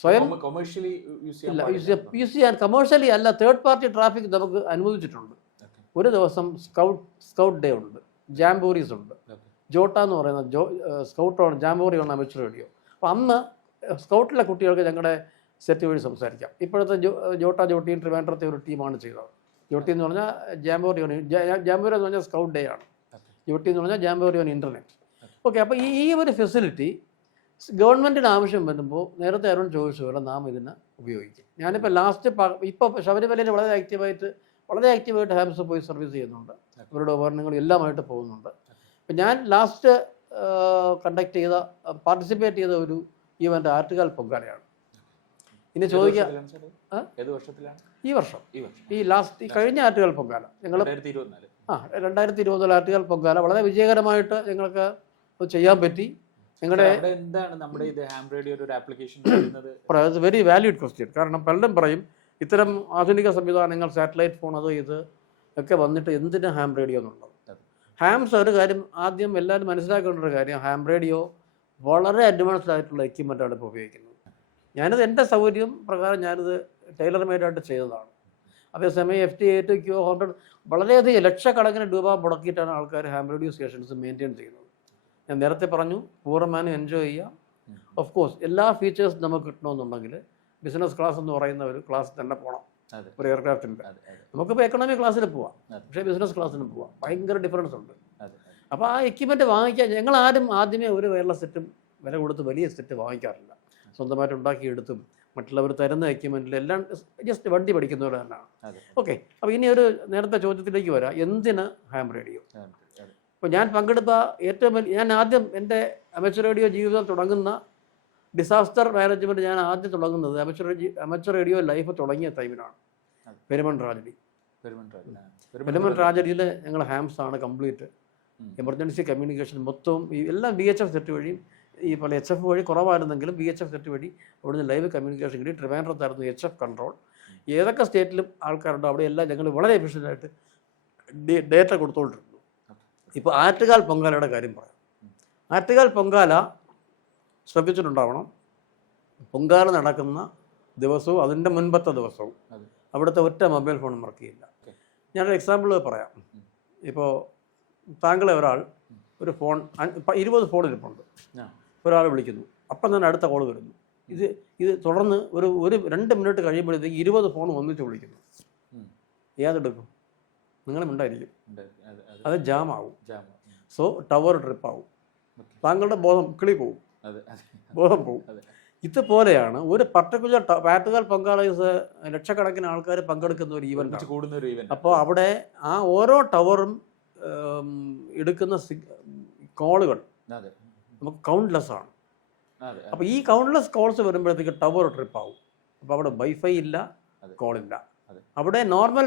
സ്വയം commercially use ചെയ്യാൻ commercially അല്ല, തേർഡ് പാർട്ടി ട്രാഫിക് നമുക്ക് അനുവദിച്ചിട്ടുണ്ട്. ഒരു ദിവസം സ്കൗട്ട് ഡേ ഉണ്ട്, ജാംബോറീസ് ഉണ്ട്. ജോട്ട എന്ന് പറയുന്ന സ്കൗട്ടാണ്, ജാംബോറിയാണ് അമേച്ചർ റേഡിയോ. അപ്പോൾ അന്ന് സ്കൗട്ടിലെ കുട്ടികൾക്ക് ഞങ്ങളുടെ സെറ്റ് വഴി സംസാരിക്കാം. ഇപ്പോഴത്തെ ജോട്ടിയും ട്രിവാൻഡ്രത്തെ ഒരു ടീമാണ് ചെയ്തത്. ജോട്ടി എന്ന് പറഞ്ഞാൽ ജാംബോറി എന്ന് പറഞ്ഞാൽ സ്കൗട്ട് ഡേ ആണ്. ജോട്ടി എന്ന് പറഞ്ഞാൽ ജാംബോറി ഓൺ ഇൻ്റർനെറ്റ്. ഓക്കെ, അപ്പോൾ ഈ ഒരു ഫെസിലിറ്റി ഗവൺമെൻറ്റിന് ആവശ്യം വരുമ്പോൾ നേരത്തെ അരുൺ ചോദിച്ചു പോലെ നാം ഇതിനെ ഉപയോഗിക്കും. ഞാനിപ്പോൾ ലാസ്റ്റ് ഇപ്പോൾ ശബരിമലയിൽ വളരെ ആക്റ്റീവായിട്ട് ഹാംസ് പോയി സർവീസ് ചെയ്യുന്നുണ്ട്. അവരുടെ ഉപകരണങ്ങൾ എല്ലാമായിട്ട് പോകുന്നുണ്ട്. അപ്പം ഞാൻ ലാസ്റ്റ് പാർട്ടിസിപ്പേറ്റ് ചെയ്ത ഒരു ഈവൻ്റ് ആറ്റുകാൽ പൊങ്കാലയാണ്. ഇനി ചോദിക്കാം, ഈ വർഷം ഈ കഴിഞ്ഞ ആറ്റുകാൽ പൊങ്കാല ഞങ്ങൾ 2024 ആറ്റുകാൽ പൊങ്കാല വളരെ വിജയകരമായിട്ട് ഞങ്ങൾക്ക് ചെയ്യാൻ പറ്റി. ഞങ്ങളുടെ വെരി വാല്യൂഡ് ക്വസ്റ്റ്യൻ. കാരണം പലരും പറയും ഇത്തരം ആധുനിക സംവിധാനങ്ങൾ, സാറ്റലൈറ്റ് ഫോൺ, അത് ഇത് ഒക്കെ വന്നിട്ട് എന്തിനാ ഹാം റേഡിയോ എന്നുള്ളത്. ഹാംസ് ഒരു കാര്യം ആദ്യം എല്ലാവരും മനസ്സിലാക്കേണ്ട ഒരു കാര്യം, ഹാം റേഡിയോ വളരെ അഡ്വാൻസ്ഡ് ആയിട്ടുള്ള എക്യുപ്മെൻ്റാണ് ഇപ്പോൾ ഉപയോഗിക്കുന്നത്. ഞാനിത് എൻ്റെ സൗകര്യം പ്രകാരം ഞാനിത് ടൈലർ മെയ്ഡായിട്ട് ചെയ്തതാണ്. അതേസമയം FT8 Q100 വളരെയധികം ലക്ഷക്കണക്കിന് രൂപ മുടക്കിയിട്ടാണ് ആൾക്കാർ ഹാം റേഡിയോ സ്റ്റേഷൻസ് മെയിൻറ്റെയിൻ ചെയ്യുന്നത്. ഞാൻ നേരത്തെ പറഞ്ഞു, പൂർണ്ണമാനും എൻജോയ് ചെയ്യാം. ഓഫ് കോഴ്സ് എല്ലാ ഫീച്ചേഴ്സും നമുക്ക് കിട്ടണമെന്നുണ്ടെങ്കിൽ ബിസിനസ് ക്ലാസ് എന്ന് പറയുന്ന ഒരു ക്ലാസ് തന്നെ പോകണം. ഒരു എയർക്രാഫ്റ്റിൻ്റെ നമുക്കിപ്പോൾ എക്കണോമി ക്ലാസ്സിൽ പോവാം, പക്ഷേ ബിസിനസ് ക്ലാസ്സിന് പോവാം. ഭയങ്കര ഡിഫറൻസ് ഉണ്ട്. അപ്പോൾ ആ എക്യുപ്മെൻറ്റ് വാങ്ങിക്കാൻ ഞങ്ങൾ ആദ്യമേ ഒരു വയർലെസ് സെറ്റും വില കൊടുത്ത് വലിയ സെറ്റ് വാങ്ങിക്കാറില്ല. സ്വന്തമായിട്ട് ഉണ്ടാക്കിയെടുത്തും മറ്റുള്ളവർ തരുന്ന എക്യുപ്മെൻറ്റിൽ എല്ലാം ജസ്റ്റ് വണ്ടി പഠിക്കുന്നവർ തന്നെയാണ്. ഓക്കെ, അപ്പോൾ ഇനി ഒരു നേരത്തെ ചോദ്യത്തിലേക്ക് വരാം, എന്തിന് ഹാം റേഡിയോ? അപ്പോൾ ഞാൻ പങ്കെടുത്ത ഞാൻ ആദ്യം എൻ്റെ അമേച്ചർ റേഡിയോ ജീവിതം തുടങ്ങുന്ന ഡിസാസ്റ്റർ മാനേജ്മെൻറ്റ് ഞാൻ ആദ്യം തുടങ്ങുന്നത് അമേച്ചർ റേഡിയോ ലൈഫ് തുടങ്ങിയ ടൈമിലാണ്. പെരുമൺ ട്രാജഡിയിൽ ഞങ്ങൾ ഹാംസ് ആണ് കംപ്ലീറ്റ്. എമർജൻസി കമ്മ്യൂണിക്കേഷൻ മൊത്തവും എല്ലാം VHF സെറ്റ് വഴിയും, ഈ പല HF വഴി കുറവായിരുന്നെങ്കിലും VHF സെറ്റ് വഴി അവിടുന്ന് ലൈവ് കമ്മ്യൂണിക്കേഷൻ കിട്ടി. ട്രിവാൻഡ്രത്തായിരുന്നു HF കൺട്രോൾ. ഏതൊക്കെ സ്റ്റേറ്റിലും ആൾക്കാരുണ്ടോ അവിടെയെല്ലാം ഞങ്ങൾ വളരെ എഫിഷ്യൻ്റായിട്ട് ഡേറ്റ കൊടുത്തുകൊണ്ടിരുന്നു. ഇപ്പോൾ ആറ്റുകാൽ പൊങ്കാലയുടെ കാര്യം പറയാം. ആറ്റുകാൽ പൊങ്കാല ശ്രദ്ധിച്ചിട്ടുണ്ടാവണം, പൊങ്കാല നടക്കുന്ന ദിവസവും അതിൻ്റെ മുൻപത്തെ ദിവസവും അവിടുത്തെ ഒറ്റ മൊബൈൽ ഫോണും വർക്ക് ചെയ്യില്ല. ഞാനൊരു എക്സാമ്പിൾ പറയാം. ഇപ്പോൾ താങ്കളെ ഒരാൾ ഒരു ഫോൺ 20 ഫോൺ ഇരിപ്പുണ്ട്, ഒരാൾ വിളിക്കുന്നു, അപ്പം തന്നെ അടുത്ത കോൾ വരുന്നു. ഇത് തുടർന്ന് ഒരു 2 മിനിറ്റ് കഴിയുമ്പോഴത്തേക്ക് 20 ഫോൺ ഒന്നിച്ച് വിളിക്കുന്നു. ഏതെടുക്കും? നിങ്ങളും ഉണ്ടായിരിക്കും. അത് ജാം ആവും. സോ ടവർ ട്രിപ്പാവും. താങ്കളുടെ ബോധം പോവും. ഇതുപോലെയാണ് ഒരു പർട്ടിക്കുലർ ആറ്റുകാൽ പൊങ്കാല ലക്ഷക്കണക്കിന് ആൾക്കാർ പങ്കെടുക്കുന്ന ഒരു ഈവൻ്റ്. അപ്പോൾ അവിടെ ആ ഓരോ ടവറും എടുക്കുന്ന കോളുകൾ നമുക്ക് കൗണ്ട്ലെസ് ആണ്. അപ്പോൾ ഈ കൗണ്ട്ലെസ് കോൾസ് വരുമ്പോഴത്തേക്ക് ടവർ ട്രിപ്പാവും. അപ്പോൾ അവിടെ വൈഫൈ ഇല്ല, കോളില്ല. അവിടെ നോർമൽ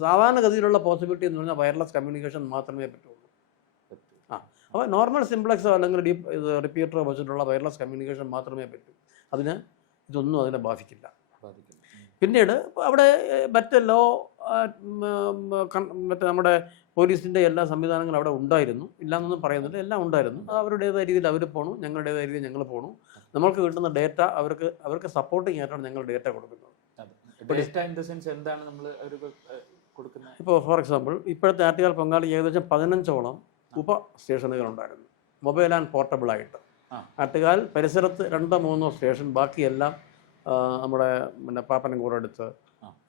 സാധാരണഗതിയിലുള്ള പോസിബിലിറ്റി എന്ന് പറഞ്ഞാൽ വയർലെസ് കമ്മ്യൂണിക്കേഷൻ മാത്രമേ പറ്റുള്ളൂ. അപ്പോൾ നോർമൽ സിംപ്ലക്സോ അല്ലെങ്കിൽ റിപ്പീറ്ററോ വെച്ചിട്ടുള്ള വയർലെസ് കമ്മ്യൂണിക്കേഷൻ മാത്രമേ പറ്റൂ. ഇതൊന്നും അതിനെ ബാധിക്കില്ല. പിന്നീട് അവിടെ മറ്റ് നമ്മുടെ പോലീസിൻ്റെ എല്ലാ സംവിധാനങ്ങളും അവിടെ ഉണ്ടായിരുന്നു. ഇല്ലയെന്നൊന്നും പറയുന്നില്ല, എല്ലാം ഉണ്ടായിരുന്നു. അത് അവരുടേതായ രീതിയിൽ അവർ പോണു, ഞങ്ങളുടേതായ രീതിയിൽ ഞങ്ങൾ പോണു. നമ്മൾക്ക് കിട്ടുന്ന ഡേറ്റ അവർക്ക് സപ്പോർട്ടിങ് ആയിട്ടാണ് ഞങ്ങൾ ഡേറ്റ കൊടുക്കുന്നത്. ഇപ്പോൾ ഫോർ എക്സാമ്പിൾ ഇപ്പോഴത്തെ ആറ്റുകാൽ പൊങ്കാല ഏകദേശം 15ഓളം ഉപ സ്റ്റേഷനുകളുണ്ടായിരുന്നു, മൊബൈൽ ആൻഡ് പോർട്ടബിൾ ആയിട്ട്. ആറ്റുകാൽ പരിസരത്ത് 2-3 സ്റ്റേഷൻ, ബാക്കിയെല്ലാം നമ്മുടെ പാപ്പനംകോടടുത്ത്,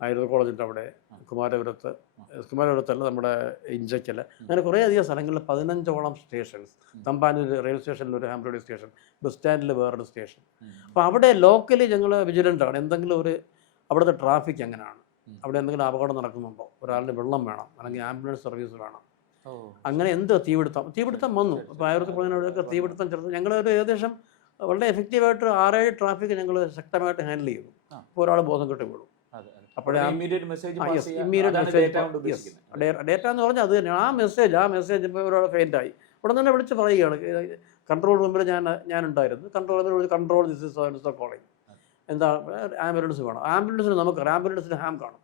ആയുർവേദ കോളേജിൻ്റെ അവിടെ, കുമാരപുരത്തല്ല നമ്മുടെ ഇഞ്ചക്കൽ, അങ്ങനെ കുറേ അധികം സ്ഥലങ്ങളിൽ 15ഓളം സ്റ്റേഷൻസ്. തമ്പാനൂർ റെയിൽവേ സ്റ്റേഷനിൽ ഒരു ഹാം റേഡിയോ സ്റ്റേഷൻ, ബസ് സ്റ്റാൻഡിൽ വേറൊരു സ്റ്റേഷൻ. അപ്പോൾ അവിടെ ലോക്കലി ഞങ്ങൾ വിജിലൻ്റാണ്. എന്തെങ്കിലും അവിടുത്തെ ട്രാഫിക് എങ്ങനെയാണ്, അവിടെ എന്തെങ്കിലും അപകടം നടക്കുന്നുണ്ടോ, ഒരാളിന് വെള്ളം വേണം, അല്ലെങ്കിൽ ആംബുലൻസ് സർവീസ് വേണം, അങ്ങനെ എന്ത് തീപിടുത്തം വന്നു. അപ്പോൾ ആയിരത്തി കോളേജിനോടൊക്കെ തീപിടുത്തം ചെറുത് ഞങ്ങളൊരു ഏകദേശം വളരെ എഫക്റ്റീവായിട്ട് 6-7 ട്രാഫിക് ഞങ്ങൾ ശക്തമായിട്ട് ഹാൻഡിൽ ചെയ്തു. അപ്പോൾ ഒരാൾ ബോധം കെട്ടി വീഴും. അപ്പോഴേ ഡേറ്റ എന്ന് പറഞ്ഞാൽ അത് തന്നെയാണ്. ആ മെസ്സേജ് ഇപ്പോൾ ഒരാൾ ഫെയിൻ്റായി ഉടൻ തന്നെ വിളിച്ച് പറയുകയാണ്. കൺട്രോൾ റൂമിൽ ഞാനുണ്ടായിരുന്നു. കൺട്രോൾ ദിസ് ഇസ് കോളിംഗ്, എന്താ ആംബുലൻസ് വേണം. ആംബുലൻസിന് നമുക്കറിയാം, ആംബുലൻസിന് ഹാം കാണും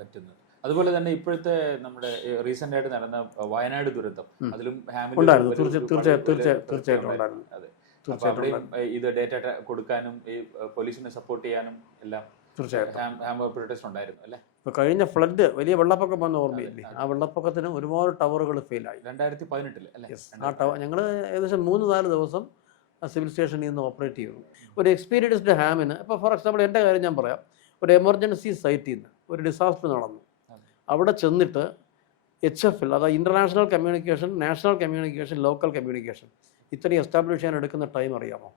പറ്റുന്നത്. അതുപോലെ തന്നെ ഇപ്പോഴത്തെ നമ്മുടെ റീസെന്റ് ആയിട്ട് നടന്ന വയനാട് ദുരന്തം, അതിലും ഉണ്ടായിരുന്നു. തീർച്ചയായിട്ടും ഉണ്ടായിരുന്നു. അതെ, അപ്പൊ അവിടെയും ഇത് ഡേറ്റ കൊടുക്കാനും ഈ പോലീസിനെ സപ്പോർട്ട് ചെയ്യാനും എല്ലാം തീർച്ചയായിട്ടും ഹാം ഓപ്പറേറ്റേഴ്സ് ഉണ്ടായിരുന്നു അല്ലേ? ഇപ്പോൾ കഴിഞ്ഞ ഫ്ലഡ് വലിയ വെള്ളപ്പൊക്കം വന്ന ഓർമ്മയില്ലേ? ആ വെള്ളപ്പൊക്കത്തിന് ഒരുപാട് ടവറുകൾ ഫെയിലായി 2018 അല്ലേ? ആ ടവർ ഞങ്ങൾ ഏകദേശം 3-4 ദിവസം സിവിൽ സ്റ്റേഷനിൽ നിന്ന് ഓപ്പറേറ്റ് ചെയ്തു. ഒരു എക്സ്പീരിയൻസ്ഡ് ഹാമിന് ഇപ്പോൾ ഫോർ എക്സാമ്പിൾ എൻ്റെ കാര്യം ഞാൻ പറയാം. ഒരു എമർജൻസി സൈറ്റിൽ നിന്ന് ഒരു ഡിസാസ്റ്റർ നടന്നു, അവിടെ ചെന്നിട്ട് HFL, അതായത് international communication, national communication, local communication, ഇത്രയും എസ്റ്റാബ്ലിഷ് ചെയ്യാൻ എടുക്കുന്ന ടൈം അറിയാമോ?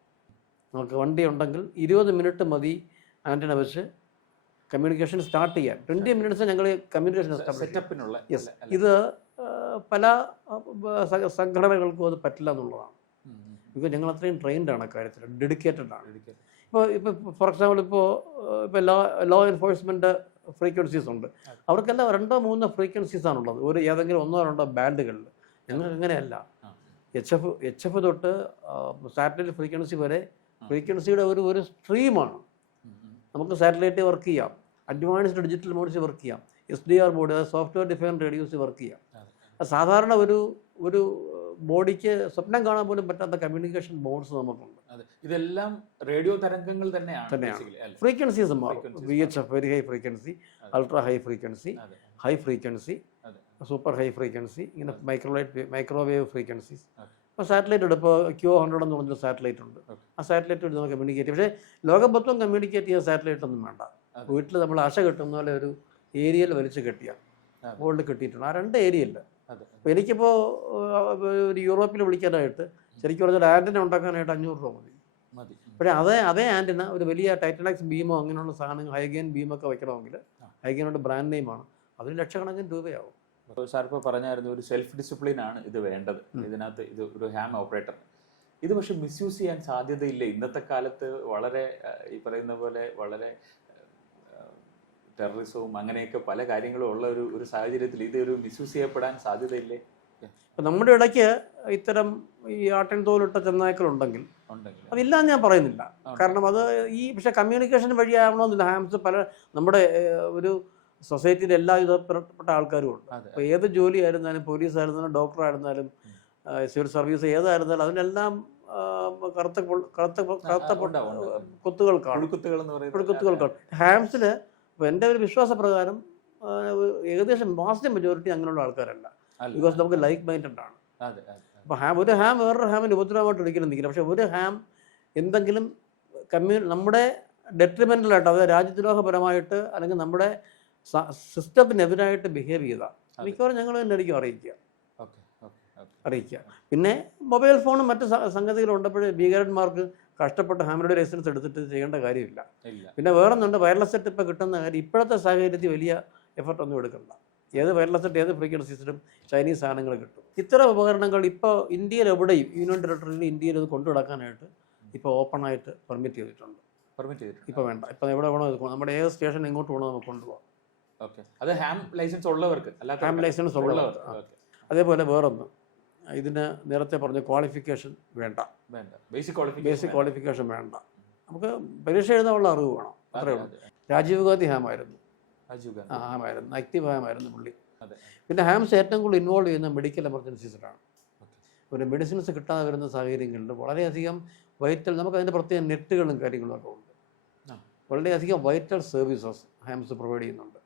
നമുക്ക് വണ്ടി ഉണ്ടെങ്കിൽ 20 മിനിറ്റ് മതി ആൻറ്റിന വെച്ച് കമ്മ്യൂണിക്കേഷൻ സ്റ്റാർട്ട് ചെയ്യാൻ. 20 മിനിറ്റ്സ് ഞങ്ങൾ കമ്മ്യൂണിക്കേഷൻ സെറ്റപ്പിനുള്ള. യെസ്, ഇത് പല സംഘടനകൾക്കും അത് പറ്റില്ല എന്നുള്ളതാണ്. ബിക്കോസ് ഞങ്ങൾ അത്രയും ട്രെയിൻഡ് ആണ് കാര്യത്തിൽ, ഡെഡിക്കേറ്റഡ് ആണ്. ഇപ്പോൾ ഫോർ എക്സാമ്പിൾ ഇപ്പോൾ ലോ എൻഫോഴ്സ്മെൻറ്റ് ഫ്രീക്വൻസീസ് ഉണ്ട്, അവർക്കെല്ലാം 2-3 ഫ്രീക്വൻസീസ് ആണുള്ളത് ഒരു ഏതെങ്കിലും 1-2 ബാൻഡുകളിൽ. ഞങ്ങൾക്ക് അങ്ങനെയല്ല. HF തൊട്ട് സാറ്റലൈറ്റ് ഫ്രീക്വൻസി വരെ ഫ്രീക്വൻസിയുടെ ഒരു സ്ട്രീമാണ്. നമുക്ക് സാറ്റലൈറ്റ് വർക്ക് ചെയ്യാം, അഡ്വാൻസ്ഡ് ഡിജിറ്റൽ മോഡ്സ് വർക്ക് ചെയ്യാം, SDR board, software defined radios work ചെയ്യാം. സാധാരണ ഒരു ബോഡിക്ക് സ്വപ്നം കാണാൻ പോലും പറ്റാത്ത കമ്മ്യൂണിക്കേഷൻ ബോർഡ്സ് നമുക്കുണ്ട്. ഇതെല്ലാം റേഡിയോ തരംഗങ്ങൾ തന്നെയാണ്. ഫ്രീക്വൻസീസ് മാറും. VHF very high frequency, ultra high frequency, high frequency, super high frequency, ഇങ്ങനെ മൈക്രോവേവ് ഫ്രീക്വൻസീസ്. ഇപ്പോൾ സാറ്റലൈറ്റ് ഉണ്ട്. ഇപ്പോൾ Q100 എന്ന് പറഞ്ഞൊരു സാറ്റലൈറ്റ് ഉണ്ട്. ആ സാറ്റലൈറ്റ് വെച്ച് നമുക്ക് കമ്മ്യൂണിക്കേറ്റ് ചെയ്യാം. പക്ഷേ ലോകം മൊത്തം കമ്മ്യൂണിക്കേറ്റ് ചെയ്യാൻ സാറ്റലൈറ്റ് ഒന്നും വേണ്ട. വീട്ടിൽ നമ്മൾ ആശ കെട്ടുന്ന പോലെ ഒരു ഏരിയയിൽ വലിച്ച് കെട്ടിയാൽ ഗോൾഡ് കെട്ടിയിട്ടുണ്ട്. ആ 2 ഏരിയയിൽ. അപ്പോൾ എനിക്കിപ്പോൾ ഒരു യൂറോപ്പിൽ വിളിക്കാനായിട്ട് ശരിക്കും പറഞ്ഞാൽ ആൻറ്റിന ഉണ്ടാക്കാനായിട്ട് 500 രൂപ മതി. പക്ഷേ അതേ ആൻറ്റിന ഒരു വലിയ ടൈറ്റനക്സ് ബീമോ അങ്ങനെയുള്ള സാധനങ്ങൾ, ഹൈഗെയിൻ ബീമൊക്കെ വയ്ക്കണമെങ്കിൽ, ഹൈഗെയിനോട് ബ്രാൻഡ് നെയിമാണ്, അതിന് ലക്ഷക്കണക്കിന് രൂപയാവും. സാർ ഇപ്പോൾ പറഞ്ഞായിരുന്നു ഒരു സെൽഫ് ഡിസിപ്ലിൻ ആണ് ഇത് വേണ്ടത് ഇതിനകത്ത്, ഇത് ഒരു ഹാം ഓപ്പറേറ്റർ. ഇത് പക്ഷെ മിസ്യൂസ് ചെയ്യാൻ സാധ്യതയില്ല. ഇന്നത്തെ കാലത്ത് വളരെ ഈ പറയുന്ന പോലെ വളരെ ടെററിസവും അങ്ങനെയൊക്കെ പല കാര്യങ്ങളും ഉള്ള ഒരു സാഹചര്യത്തിൽ ഇത് ഒരു മിസ്യൂസ് ചെയ്യപ്പെടാൻ സാധ്യതയില്ലേ? നമ്മുടെ ഇടയ്ക്ക് ഇത്തരം ഈ ആട്ടിൻ തോലിട്ട ചെന്നായ്ക്കളുണ്ടെങ്കിൽ അതില്ലാന്ന് ഞാൻ പറയുന്നില്ല. കാരണം അത് പക്ഷേ കമ്മ്യൂണിക്കേഷൻ വഴിയാവണമെന്നില്ല. ഹാംസ് പല നമ്മുടെ ഒരു സൊസൈറ്റിയിൽ എല്ലാ വിധപ്പെട്ട ആൾക്കാരും ഉണ്ട്. അപ്പോൾ ഏത് ജോലി ആയിരുന്നാലും, പോലീസ് ആയിരുന്നാലും, ഡോക്ടർ ആയിരുന്നാലും, സിവിൽ സർവീസ് ഏതായിരുന്നാലും അതിനെല്ലാം കറുത്ത കുത്തുകൾ കാണും. ഹാംസിൽ ഇപ്പോൾ എൻ്റെ ഒരു വിശ്വാസപ്രകാരം ഏകദേശം വാസ്റ്റ് മെജോറിറ്റി അങ്ങനെയുള്ള ആൾക്കാരല്ല. ബിക്കോസ് നമുക്ക് ലൈക്ക് മൈൻഡഡ് ആണ്. അപ്പോൾ ഒരു ഹാം വേറൊരു ഹാമിന് ഉപദ്രവമായിട്ട് ഒരിക്കലും നിൽക്കില്ല. പക്ഷേ ഒരു ഹാം എന്തെങ്കിലും നമ്മുടെ ഡെട്രിമെൻ്റലായിട്ട്, അതായത് രാജ്യദ്രോഹപരമായിട്ട് അല്ലെങ്കിൽ നമ്മുടെ സിസ്റ്റത്തിനെതിരായിട്ട് ബിഹേവ് ചെയ്താൽ മിക്കവാറും ഞങ്ങൾ തന്നെ ആയിരിക്കും അറിയിക്കുക. പിന്നെ മൊബൈൽ ഫോണും മറ്റ് സംഗതികളും ഉണ്ടപ്പോഴേ ഭീകരന്മാർക്ക് കഷ്ടപ്പെട്ട് ഹാമറുടെ ലൈസൻസ് എടുത്തിട്ട് ചെയ്യേണ്ട കാര്യമില്ല. പിന്നെ വേറൊന്നുണ്ട്, വയർലെസ് സെറ്റ് ഇപ്പോൾ കിട്ടുന്ന കാര്യം ഇപ്പോഴത്തെ സാഹചര്യത്തിൽ വലിയ എഫർട്ടൊന്നും എടുക്കണ്ട. ഏത് വയർലെസ് സെറ്റ് ഏത് ഫ്രീക്വൻസീസിലും ചൈനീസ് സാധനങ്ങൾ കിട്ടും. ഇത്തരം ഉപകരണങ്ങൾ ഇപ്പോൾ ഇന്ത്യയിൽ എവിടെയും യൂണിയൻ ടെറിട്ടറിയിൽ ഇന്ത്യയിൽ ഇത് കൊണ്ടു നടക്കാനായിട്ട് ഇപ്പോൾ ഓപ്പണായിട്ട് പെർമിറ്റ് ചെയ്തിട്ടുണ്ട്. ഇപ്പോൾ വേണ്ട, ഇപ്പോൾ എവിടെ വേണോ ഇത് നമ്മുടെ ഏത് സ്റ്റേഷൻ എങ്ങോട്ട് വേണോ നമുക്ക് കൊണ്ടുപോകാം. അത് ഹാം ലൈസൻസ് ഉള്ളവർക്ക്. അതേപോലെ വേറൊന്ന്, ഇതിന് നേരത്തെ പറഞ്ഞ ക്വാളിഫിക്കേഷൻ വേണ്ട. ബേസിക് ക്വാളിഫിക്കേഷൻ വേണ്ട. നമുക്ക് പരീക്ഷ എഴുതാനുള്ള അറിവ് വേണം, അത്രേ ഉള്ളൂ. രാജീവ് ഗാന്ധി ഹാമായിരുന്നു, ആക്റ്റീവ് ഹാമായിരുന്നു പുള്ളി. പിന്നെ ഹാംസ് ഏറ്റവും കൂടുതൽ ഇൻവോൾവ് ചെയ്യുന്ന മെഡിക്കൽ എമർജൻസീസിലാണ്. ഒരു മെഡിസിൻസ് കിട്ടാതെ വരുന്ന സാഹചര്യങ്ങളിൽ വളരെയധികം വൈറ്റൽ, നമുക്ക് അതിൻ്റെ പ്രത്യേക നെറ്റുകളും കാര്യങ്ങളും ഒക്കെ ഉണ്ട്. വളരെയധികം വൈറ്റൽ സർവീസസ് ഹാംസ് പ്രൊവൈഡ് ചെയ്യുന്നുണ്ട്.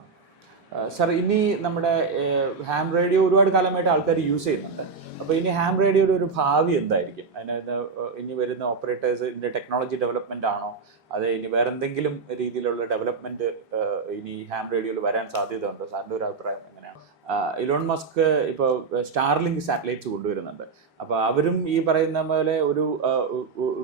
സാർ, ഇനി നമ്മുടെ ഹാം റേഡിയോ ഒരുപാട് കാലമായിട്ട് ആൾക്കാർ യൂസ് ചെയ്യുന്നുണ്ട്. അപ്പോൾ ഇനി ഹാം റേഡിയോയുടെ ഒരു ഭാവി എന്തായിരിക്കും? അതിനകത്ത് ഇനി വരുന്ന ഓപ്പറേറ്റേഴ്സ് ഇതിൻ്റെ ടെക്നോളജി ഡെവലപ്മെൻ്റ് ആണോ, അത് ഇനി വേറെ എന്തെങ്കിലും രീതിയിലുള്ള ഡെവലപ്മെൻറ്റ് ഇനി ഹാം റേഡിയോയിൽ വരാൻ സാധ്യത ഉണ്ടോ? സാറിൻ്റെ ഒരു അഭിപ്രായം എങ്ങനെയാണ്? ഇലോൺ മസ്ക് ഇപ്പോൾ സ്റ്റാർലിങ്ക് സാറ്റലൈറ്റ്സ് കൊണ്ടുവരുന്നുണ്ട്. അപ്പോൾ അവരും ഈ പറയുന്ന പോലെ ഒരു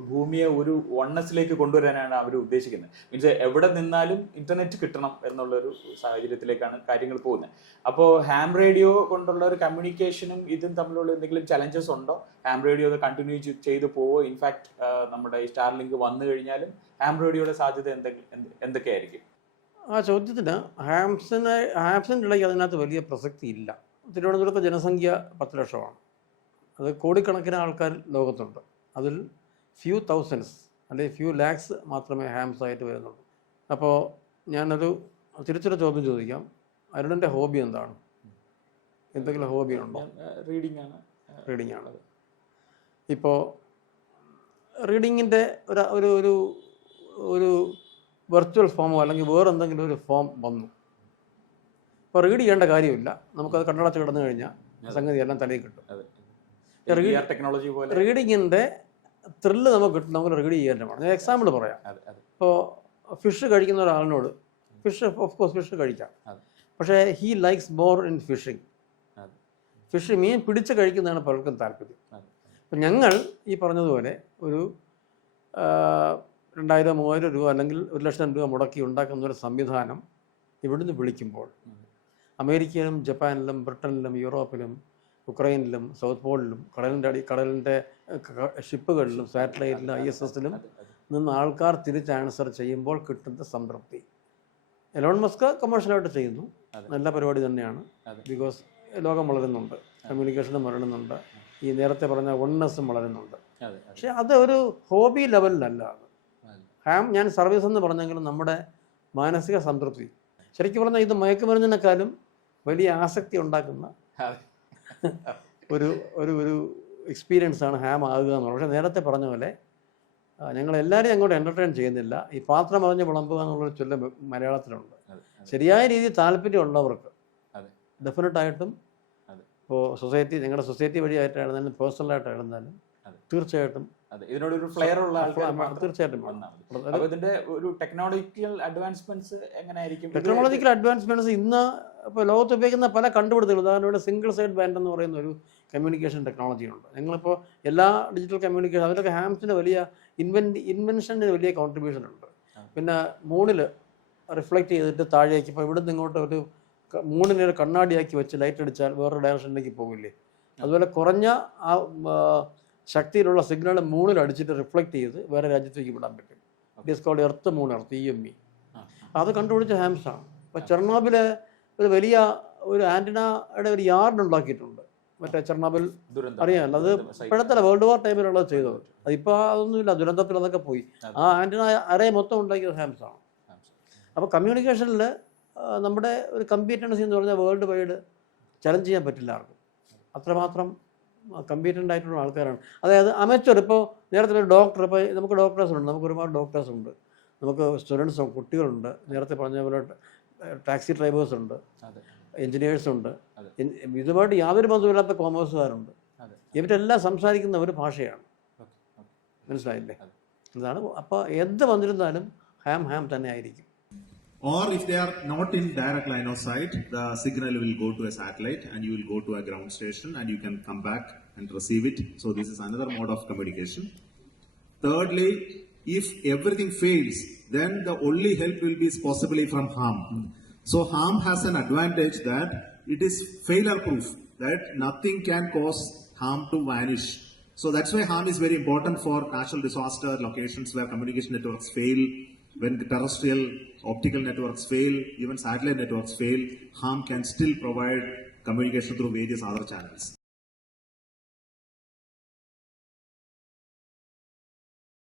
ഭൂമിയെ ഒരു വണ്ണസിലേക്ക് കൊണ്ടുവരാനാണ് അവർ ഉദ്ദേശിക്കുന്നത്. മീൻസ് എവിടെ നിന്നാലും ഇന്റർനെറ്റ് കിട്ടണം എന്നുള്ളൊരു സാഹചര്യത്തിലേക്കാണ് കാര്യങ്ങൾ പോകുന്നത്. അപ്പോൾ ഹാം റേഡിയോ കൊണ്ടുള്ള ഒരു കമ്മ്യൂണിക്കേഷനും ഇതും തമ്മിലുള്ള എന്തെങ്കിലും ചലഞ്ചസ് ഉണ്ടോ? ഹാം റേഡിയോ അത് കണ്ടിന്യൂ ചെയ്ത് പോവോ? ഇൻഫാക്ട് നമ്മുടെ ഈ സ്റ്റാർലിങ്ക് വന്നു കഴിഞ്ഞാലും ഹാം റേഡിയോയുടെ സാധ്യത എന്തൊക്കെയായിരിക്കും? ആ ചോദ്യത്തിന് ഹാംസിൻ്റെ ഇടയ്ക്ക് അതിനകത്ത് വലിയ പ്രസക്തി ഇല്ല. തിരുവനന്തപുരത്തെ ജനസംഖ്യ 10 ലക്ഷമാണ്. അത് കോടിക്കണക്കിന് ആൾക്കാർ ലോകത്തുണ്ട്. അതിൽ ഫ്യൂ തൗസൻഡ്സ് അല്ലെങ്കിൽ ഫ്യൂ ലാക്സ് മാത്രമേ ഹാംസ് ആയിട്ട് വരുന്നുള്ളൂ. അപ്പോൾ ഞാനൊരു തിരിച്ചൊരു ചോദ്യം ചോദിക്കാം. അരുണിൻ്റെ ഹോബി എന്താണ്? എന്തെങ്കിലും ഹോബി ഉണ്ടോ? റീഡിംഗ് ആണ്. ഇപ്പോൾ റീഡിങ്ങിൻ്റെ ഒരു ഒരു ഒരു വെർച്വൽ ഫോമോ അല്ലെങ്കിൽ വേറെ എന്തെങ്കിലും ഒരു ഫോം വന്നു. ഇപ്പോൾ റീഡ് ചെയ്യേണ്ട കാര്യമില്ല, നമുക്കത് കണ്ണടച്ച് കിടന്നു കഴിഞ്ഞാൽ സംഗതി എല്ലാം തലയിൽ കിട്ടും. ടെക്നോളജി പോലെ റീഡിങ്ങിൻ്റെ ത്രില്ല് നമുക്ക് കിട്ടും, നമുക്ക് റീഡ് ചെയ്യാനാണ്. ഞാൻ എക്സാമ്പിൾ പറയാം. ഇപ്പോൾ ഫിഷ് കഴിക്കുന്ന ഒരാളിനോട് ഓഫ് കോഴ്സ് ഫിഷ് കഴിക്കാം, പക്ഷേ he likes more in fishing. മീൻ പിടിച്ച് കഴിക്കുന്നതാണ് പലർക്കും താല്പര്യം. അപ്പം ഞങ്ങൾ ഈ പറഞ്ഞതുപോലെ ഒരു 2000-3000 രൂപ അല്ലെങ്കിൽ 1,00,000 രൂപ മുടക്കി ഉണ്ടാക്കുന്ന ഒരു സംവിധാനം ഇവിടുന്ന് വിളിക്കുമ്പോൾ അമേരിക്കയിലും ജപ്പാനിലും ബ്രിട്ടനിലും യൂറോപ്പിലും ഉക്രൈനിലും സൗത്ത് പോളിലും കടലിൻ്റെ ഷിപ്പുകളിലും സാറ്റലൈറ്റിലും ISSലും നിന്ന് ആൾക്കാർ തിരിച്ച് ആൻസർ ചെയ്യുമ്പോൾ കിട്ടുന്ന സംതൃപ്തി. എലോൺ മസ്ക് കമേഴ്ഷ്യലായിട്ട് ചെയ്യുന്നു, നല്ല പരിപാടി തന്നെയാണ്. ബിക്കോസ് ലോകം വളരുന്നുണ്ട്, കമ്മ്യൂണിക്കേഷനും വളരുന്നുണ്ട്, ഈ നേരത്തെ പറഞ്ഞ വൺനെസ്സും വളരുന്നുണ്ട്. പക്ഷെ അത് ഒരു ഹോബി ലെവലിലല്ല. ഞാൻ സർവീസ് എന്ന് പറഞ്ഞെങ്കിലും നമ്മുടെ മാനസിക സംതൃപ്തി, ശരിക്കും പറഞ്ഞാൽ ഇത് മയക്കുമരുന്നിനേക്കാളും വലിയ ആസക്തി ഉണ്ടാക്കുന്ന ഒരു ഒരു ഒരു എക്സ്പീരിയൻസ് ആണ് ഹാം ആകുക എന്നുള്ളത്. പക്ഷേ നേരത്തെ പറഞ്ഞ പോലെ ഞങ്ങളെല്ലാവരെയും അങ്ങോട്ട് എൻ്റർടൈൻ ചെയ്യുന്നില്ല. ഈ പാത്രം അറിഞ്ഞ് വിളമ്പുക എന്നുള്ളൊരു ചൊല്ല മലയാളത്തിലുണ്ട്. ശരിയായ രീതിയിൽ താല്പര്യമുള്ളവർക്ക് ഡെഫിനറ്റായിട്ടും ഇപ്പോൾ ഞങ്ങളുടെ സൊസൈറ്റി വഴിയായിട്ടായിരുന്നാലും പേഴ്സണലായിട്ടായിരുന്നാലും തീർച്ചയായിട്ടും ഇതിനോടൊരു ഫ്ലെയർ ഉള്ള തീർച്ചയായിട്ടും. ഇതിന്റെ ഒരു ടെക്നോളജിക്കൽ അഡ്വാൻസ്മെന്റ്സ് എങ്ങനെയായിരിക്കും? ടെക്നോളജിക്കൽ അഡ്വാൻസ്മെന്റ്സ് ഇന്ന് ഇപ്പോൾ ലോകത്ത് ഉപയോഗിക്കുന്ന പല കണ്ടുപിടുത്തങ്ങളും, ഉദാഹരണം സിംഗിൾ സൈഡ് ബാൻഡ് എന്ന് പറയുന്ന ഒരു കമ്മ്യൂണിക്കേഷൻ ടെക്നോളജി ഉണ്ട്. ഞങ്ങളിപ്പോൾ എല്ലാ ഡിജിറ്റൽ കമ്മ്യൂണിക്കേഷൻ അതിലൊക്കെ ഹാംസിന് വലിയ ഇൻവെൻഷന് വലിയ കോൺട്രിബ്യൂഷൻ ഉണ്ട്. പിന്നെ മൂണിൽ റിഫ്ലക്റ്റ് ചെയ്തിട്ട് താഴേക്ക്, ഇപ്പോൾ ഇവിടുന്ന് ഇങ്ങോട്ട് ഒരു മൂണിനെ ഒരു കണ്ണാടിയാക്കി വെച്ച് ലൈറ്റ് അടിച്ചാൽ വേറൊരു ഡയറക്ഷനിലേക്ക് പോകില്ലേ, അതുപോലെ കുറഞ്ഞ ആ ശക്തിയിലുള്ള സിഗ്നൽ മൂണിൽ അടിച്ചിട്ട് റിഫ്ലക്റ്റ് ചെയ്ത് വേറെ രാജ്യത്തേക്ക് വിടാൻ പറ്റും. It is called earth moon, EME. അത് കണ്ടുപിടിച്ച ഹാംസാണ്. ഇപ്പോൾ ചെർണോബില് ഒരു വലിയ ഒരു ആൻറ്റിനയുടെ ഒരു യാർഡ് ഉണ്ടാക്കിയിട്ടുണ്ട്. മറ്റേ ചെർണോബിൽ അറിയാമല്ലോ, അത് ഇപ്പോഴത്തെ വേൾഡ് വാർ ടൈമിലുള്ളത് ചെയ്തത്. അതിപ്പോൾ അതൊന്നുമില്ല, ദുരന്തത്തിൽ അതൊക്കെ പോയി. ആ ആൻറ്റിന അറേ മൊത്തം ഉണ്ടാക്കിയത് ഹാംസാണ്. അപ്പോൾ കമ്മ്യൂണിക്കേഷനിൽ നമ്മുടെ ഒരു കമ്പീറ്റൻസി എന്ന് പറഞ്ഞാൽ വേൾഡ് വൈഡ് ചലഞ്ച് ചെയ്യാൻ പറ്റില്ല ആർക്കും. അത്രമാത്രം കമ്പീറ്റൻ്റ് ആയിട്ടുള്ള ആൾക്കാരാണ്. അതായത് അമച്വർ. ഇപ്പോൾ നേരത്തെ ഒരു ഡോക്ടർ, ഇപ്പോൾ നമുക്ക് ഡോക്ടേഴ്സ് ഉണ്ട്, നമുക്ക് ഒരുപാട് ഡോക്ടേഴ്സ് ഉണ്ട്, നമുക്ക് സ്റ്റുഡൻസും കുട്ടികളുണ്ട്, നേരത്തെ പറഞ്ഞ പോലെ ടാക്സി ഡ്രൈവേഴ്സ് ഉണ്ട്, എൻജിനീയേഴ്സ് ഉണ്ട്, ഇതുമായിട്ട് യാതൊരു ബന്ധമില്ലാത്ത കോമേഴ്സുകാരുണ്ട്. ഇവരെല്ലാം സംസാരിക്കുന്ന ഒരു ഭാഷയാണ്. മനസ്സിലായില്ലേ? അതാണ്. അപ്പോൾ എന്ത് വന്നിരുന്നാലും ഹാം തന്നെ ആയിരിക്കും. Or if they are not in direct line of sight, the signal will go to a satellite and you will go to a ground station and you can come back and receive it. So this is another mode of communication. Thirdly, if everything fails, then the only help will be possibly from HAM. So HAM has an advantage that it is failure proof, that nothing can cause harm to vanish. So that's why HAM is very important for natural disaster locations where communication networks fail. When the terrestrial optical networks fail, even satellite networks fail, HAM can still provide communication through various other channels.